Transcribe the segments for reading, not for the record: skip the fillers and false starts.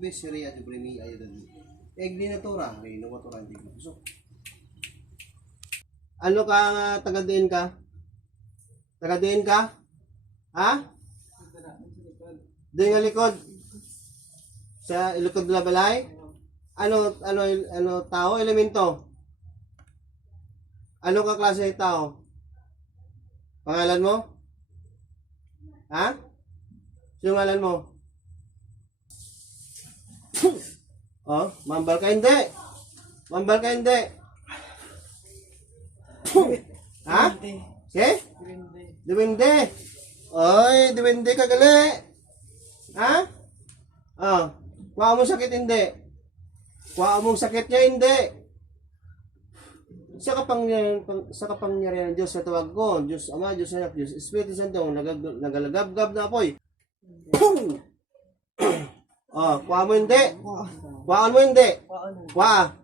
besiri at primi ay doon. Egli na tora, rino ko tora hindi ko. So, ano ka taga-diin ka? Taga-diin ka? Ha? Diin nga likod. Sa ilikod na balay? Ano tao, elemento? Ano ka klase ng tao? Pangalan mo? Ha? Sino ngalan mo? Oh, mambal ka hindi. Mambal ka hindi. Ha? Si? Diwindi. Oy, diwindi ka gali. Ha? Oh, kuha mo sakit hindi. Kuha mong sakit niya hindi. Sa kapangyarihan ng Diyos sa tawag ko, Diyos Ama, Diyos Anak, Diyos Espiritu Santo, nagalagab-gab na apoy. Oh, kuha mo hindi. Kuhaan mo hindi. Kuha.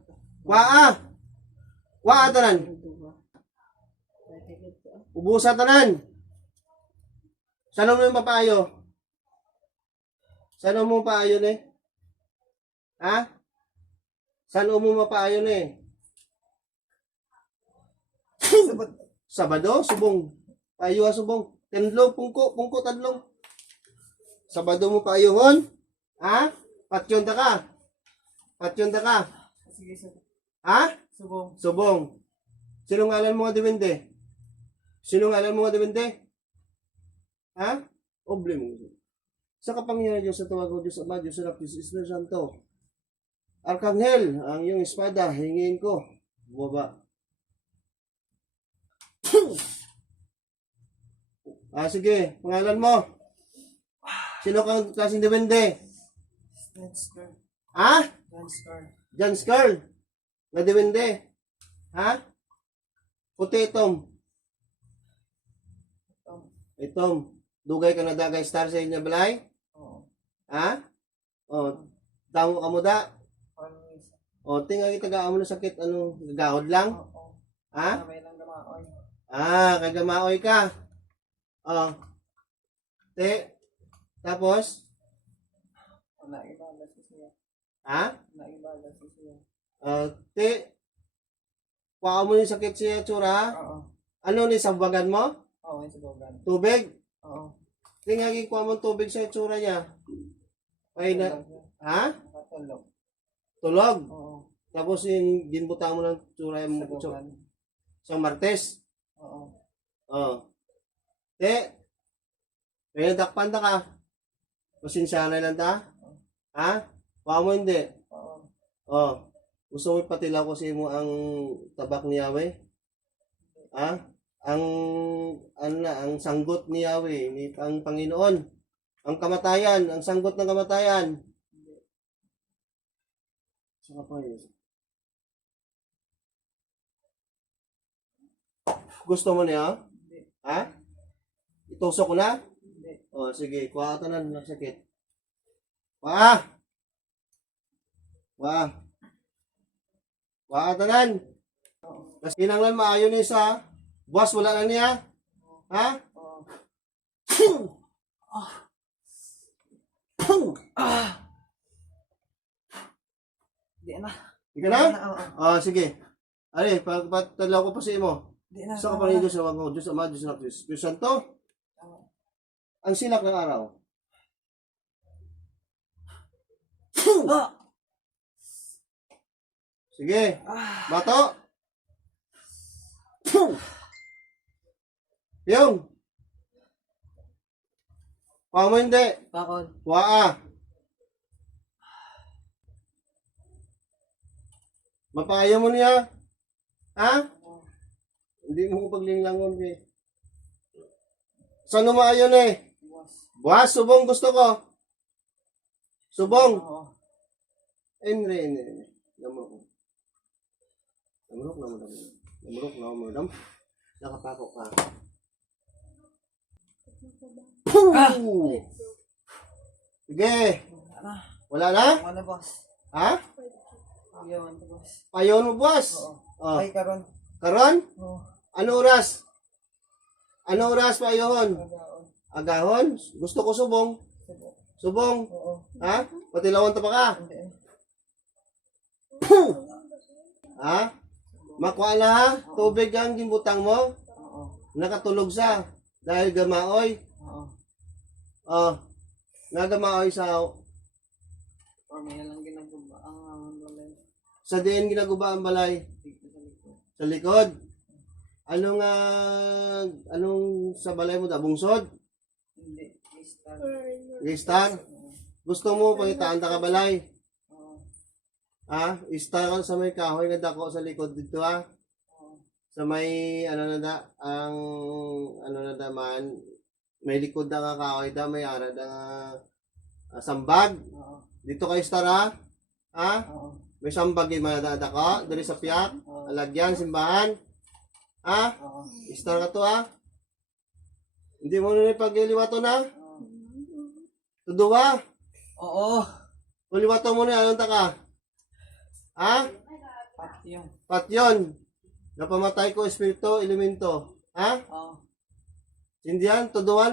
Kuha. Kuha tanan. Ubusa tanan. Saan mo yung papayo? Saan mo papayo ni? Ha? Saan mo mapayo ni? Sabado, subong. Payo subong. Tendlo, pungko tadlong. Sabado mo payuhon? Ha? Patyon ta ka? Patyon ta ka? Ha? Subong. Sino ngalan mo nga diwende? Sino ngalan mo nga diwende? Ha? Oble mo. Sa kapangyarihan Diyos sa tawag ko, Diyos Ama, Diyos Anak, Diyos Espiritu Santo. Arkanghel, ang iyong espada, hingin ko. Bumaba. Sige, pangalan mo. Sino kang klaseng diwende? Ha? John Scarl. Na diwende. Ha? Puti itom. Itom. Dugay ka na dagay star sa inyo balay? Ha? O, damo ka mo da? O, tingnan kita gaamo na sakit, gagahod lang? Ha? Kay gamaoy ka. O, tapos? Ha? Kuha mo yung sakit siya, tsura? Ano ni sabagan mo? Tubig? Tingnan kuha mo tubig sa tsura niya. Ay na, ha? Tulog? Tapos yung ginbutang mo ng tsura yung sa Martes? May nadakpan ta ka? Pasensya na lang ta? Ha? Kuha mo hindi? Gusto mo patilaw ko sa mo ang tabak ni Yahweh? Ha? Ang sanggot ni Yahweh, ang Panginoon, ang kamatayan, ang sanggot ng kamatayan. Saka pa yun. Gusto mo niya? Ha? Itusok ko na? Sige, kuha ka na ng sakit. Kuha ka tanan. Tapos kinanglan maayon ni sa boss, wala na niya? Ha? Di na. Di ka na? Sige. Ari, patalaw ko pa sa imo. Sa kapanin Diyos sa wag mo, Diyos Ama, Diyos Anak, Diyos Espiritu Santo. Ang silak ng araw. Sige. Bato. Yung. Kuha mo hindi. Kuha. Mapaya mo niya. Ha? Hindi mo ko paglinglangon eh. Saan umaayon eh? Buwas, subong gusto ko. Subong. Enre. Namurok. Nakapako ka. Sige. Wala na? Wala, boss. Ha? Ayaw, boss. Payon mo, boss? Ay, karon. Karon? Oo. Ano oras? Ano oras payon? Agahon? Gusto ko subong. Subong? Oo. Ha? Patilawan ta pa ka. Hindi. Ha? Makuha na ha? Tubig ang gimbutang mo. Oo. Nakatulog sa. Dahil gamaoy. Oo. Oh. Nagamaoy sa Pamaya lang ginagawa. Ang balay. sa diin ginaguba ang balay. Dito sa likod. Sa likod. Anong sa balay mo da? Bungsod? Hindi. Star. Star? Gusto mo pangitaan ta ka balay? Oo. Ha? Star ka sa may kahoy nga dako sa likod dito ha? Oo. Sa may man may likod na nga kahoy da may ara da nga sambag. Oo. Dito kay Star ha? Ha? Oo. May sambag yung mga dako diri sa piyak. Oo. Alagyan, simbahan. Ha? Oo. Star ka to ha? Hindi mo na pagliliwato na? Oo. Tuduwa? Oo. Paliwato mo na anong taka? Ha? Patio. Patyon. Napamatay ko espiritu, elemento. Ha? Oo. Sindihan, tuduan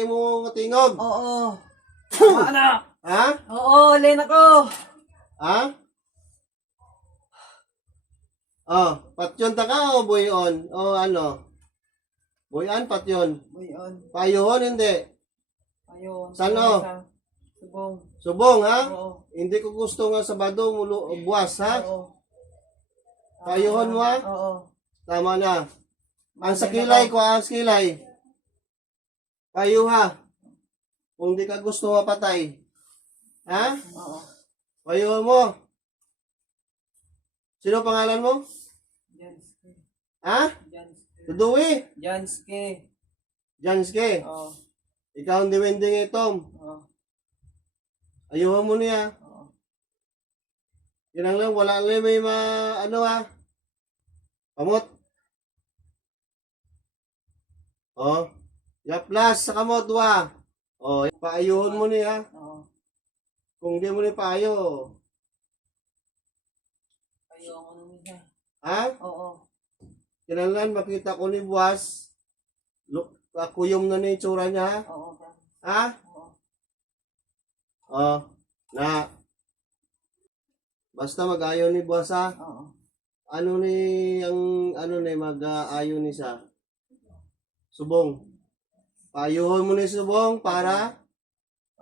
imo nga tingog. Oo. Tama na. Ha? Oo, Lena ko. Ha? Oh, patyon ta ka o buyon? O ano? Buyan, patyon. Buyon. Payuhon, hindi. Ayun. Saan o? Subong. Subong, ha? Oo. Hindi ko gusto nga Sabado, buwas, ha? Oo. Payuhon mo, ha? Oo. Tama na. Ang sa kilay ko, ang kilay. Payuha. Kung di ka gusto mapatay. Ha? Oo. Payuhon mo. Sino pangalan mo? Janske. Ha? Janske. Tuduwi. Janske. Janske. Oo. Ikaw ang diwending itom. Oo. Ayuhan mo niya. Oo. Yan lang, wala lang may ha? Kamot. Oh. Yaplas sa kamot, wa. Oh, paayuhon mo niya. Oo. Kung di mo ni paayo. Ayoko na niya. Ha? Oo. Kinanglan, makita ko ni buwas. Kuyom na ni itsura niya. Oo. Ha? Oo. Oh. Na. Basta mag-ayo ni buwas ha. Oo. Ano ni mag-ayo ni sa subong. Paayuhon mo ni subong para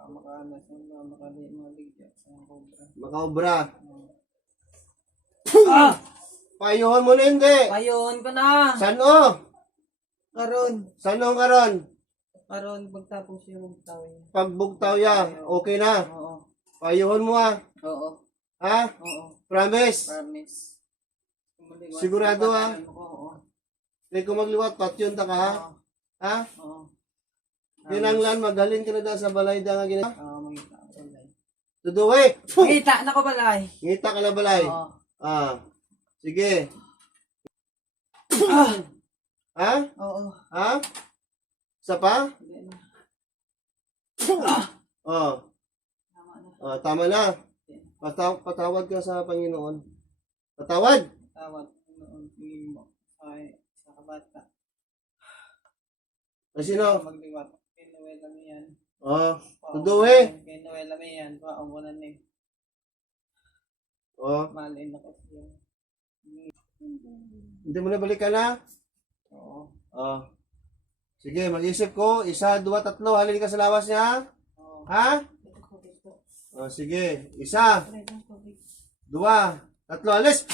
Maligya sa cobra. makaobra. Ah! Paayuhon mo na hindi. Ayun ko na. San o? Karon. San o karon? Karon pagtapos yung tawin. Pagbugtaw ya, okay na. Oo. Paayuhon mo ha. Oo. Ha? Oo. Promise. Promise. Maliwanag Sigurado, ang ah? patalan ko, Oo. Hindi ko magliwat, patyon ta ka ha? Oo. Ha? Oo. Kinanglan, magaling ka na da sa balay da nga gina. Oo, magita ko balay. Tuduwi. Magita na ko balay. Ngita ka na balay. Oo. Ah. Sige. Ha? Oo. Ha? Isa pa? Hindi na. Oh. Tama na. Oh, tama na. Patawad ka sa Panginoon. Patawad. Tawad. Noon, tingin mo. Sa kabata. Ay, sino? Magliwat. Kinuwela mo yan. Oh. Tuduwi. Kinuwela mo yan. Paungunan ni. Oh. Malin na kasi yan. Hindi mo na balikan na? Oo. Oh. Sige, mag-isip ko. 1, 2, 3. Halin ka sa lawas niya. Oo. Ha? Oh, sige. 1, 2, 3. Alis.